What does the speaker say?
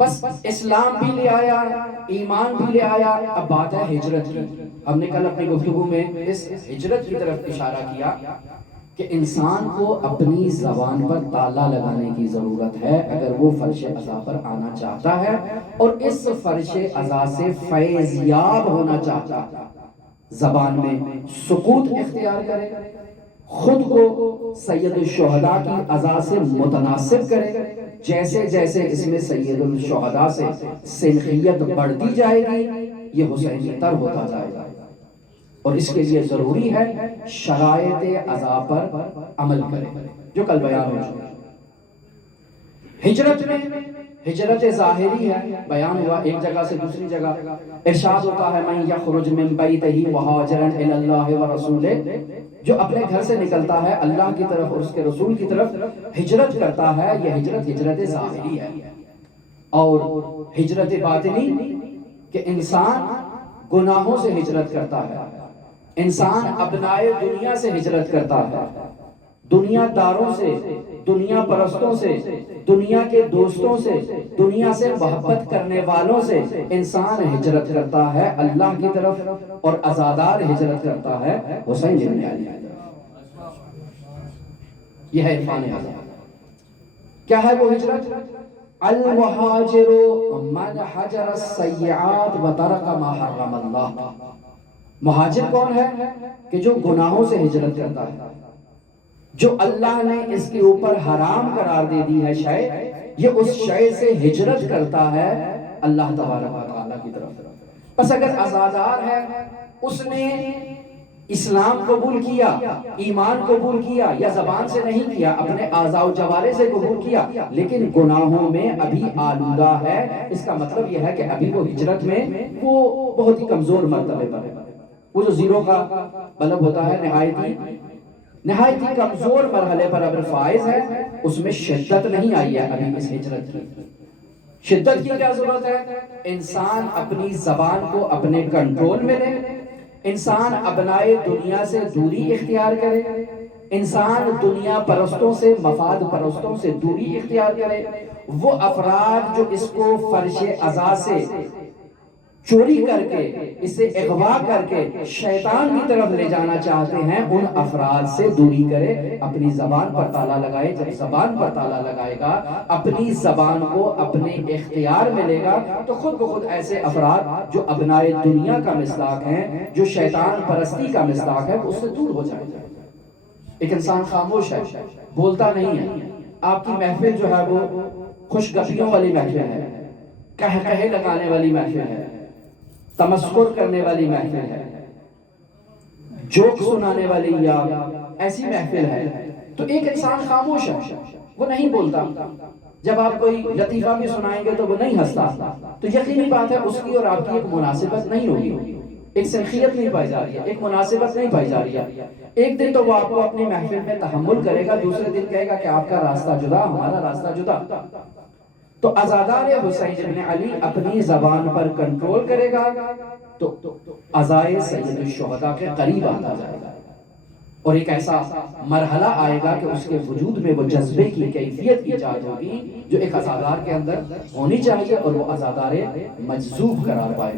بس اسلام بھی لے آیا، ایمان بھی لے آیا، اب بات ہے ہجرت کی۔ ہم نے کل اپنی گفتگو میں اس ہجرت کی طرف اشارہ کیا کہ انسان کو اپنی زبان پر تالا لگانے کی ضرورت ہے اگر وہ فرش عزا پر آنا چاہتا ہے اور اس فرش عزا سے فیض یاب ہونا چاہتا ہے۔ زبان میں سکوت اختیار کرے، خود کو سید الشہداء کی عزا سے متناسب کرے، جیسے جیسے اس میں سید الشہداء سے سنخیت بڑھتی جائے گی یہ حسینی تر ہوتا جائے گا، اور اس کے لیے ضروری ہے شرائط عزا پر عمل کرے جو کل بیان ہو چکا۔ ہجرت میں ہجرت ظاہری ہے، بیان ہوا ایک جگہ سے دوسری جگہ، ارشاد ہوتا ہے من یخرج من بیتہ مہاجرا الی اللہ ورسولہ، جو اپنے گھر سے نکلتا ہے اللہ کی طرف اور اس کے رسول کی طرف ہجرت کرتا ہے، یہ ہجرت ہجرت ظاہری ہے۔ اور ہجرت باطنی کہ انسان گناہوں سے ہجرت کرتا ہے، انسان ابنائے دنیا سے ہجرت کرتا ہے، دنیا داروں سے، دنیا پرستوں سے، دنیا کے دوستوں سے، دنیا سے محبت کرنے والوں سے انسان ہجرت کرتا ہے اللہ کی طرف، اور عزادار ہجرت کرتا ہے حسین بن علی کی طرف۔ یہ ہے عرفان عزا۔ کیا ہے وہ ہجرت؟ المہاجر من حجر السیئات وترک ما حرم اللہ۔ مہاجر کون ہے؟ کہ جو گناہوں سے ہجرت کرتا ہے، جو اللہ نے اس کے اوپر حرام قرار دے دی ہے شے، یہ اس شے سے ہجرت کرتا ہے اللہ تبارک و تعالیٰ کی طرف۔ بس اگر عزادار ہے، اس نے اسلام قبول کیا، ایمان قبول کیا، یا زبان سے نہیں کیا، اپنے اعضاء و جوارح سے قبول کیا، لیکن گناہوں میں ابھی آلودہ ہے، اس کا مطلب یہ ہے کہ ابھی وہ ہجرت میں وہ بہت ہی کمزور مرتبے پر ہے۔ وہ جو زیرو کا بلب ہوتا ہے نہایت ہی کمزور مرحلے پر اگر فائز ہے، اس میں شدت نہیں آئی ہے ابھی اس ہجرت کی۔ شدت کی کیا ضرورت ہے؟ انسان اپنی زبان کو اپنے کنٹرول میں لے، انسان ابنائے دنیا سے دوری اختیار کرے، انسان دنیا پرستوں سے، مفاد پرستوں سے دوری اختیار کرے۔ وہ افراد جو اس کو فرش عزا سے چوری کر کے، اسے اغوا کر کے شیطان کی طرف لے جانا چاہتے ہیں، ان افراد سے دوری کرے، اپنی زبان پر تالا لگائے۔ جب زبان پر تالا لگائے گا، اپنی زبان کو اپنے اختیار میں لے گا، تو خود بخود ایسے افراد جو ابنائے دنیا کا مصداق ہیں، جو شیطان پرستی کا مصداق ہے، اس سے دور ہو جائے گا۔ ایک انسان خاموش ہے، بولتا نہیں ہے، آپ کی محفل جو ہے وہ خوش گپیوں والی محفل ہے، کہے لگانے والی محفل ہے، تمسخر کرنے والی محفل ہے، جوک سنانے والی یا ایسی محفل ہے، تو ایک انسان خاموش ہے، وہ نہیں بولتا۔ جب آپ کوئی لطیفہ بھی سنائیں گے تو وہ نہیں ہنستا، تو یقینی بات ہے اس کی اور آپ کی ایک مناسبت نہیں ہوگی، ایک سنخیت نہیں پائی جا رہی ہے، ایک مناسبت نہیں پائی جا رہی ہے۔ ایک دن تو وہ آپ کو اپنی محفل میں تحمل کرے گا، دوسرے دن کہے گا کہ آپ کا راستہ جدا، ہمارا راستہ جدا۔ تو عزادار حسین بن علی اپنی زبان پر کنٹرول کرے گا تو عزائے سید الشہداء کے قریب آتا جائے گا، اور ایک ایسا مرحلہ آئے گا کہ اس کے وجود میں وہ جذبے کی کیفیت ایجاد ہوگی جو ایک عزادار کے اندر ہونی چاہیے، اور وہ عزادار مجذوب قرار پائے گا۔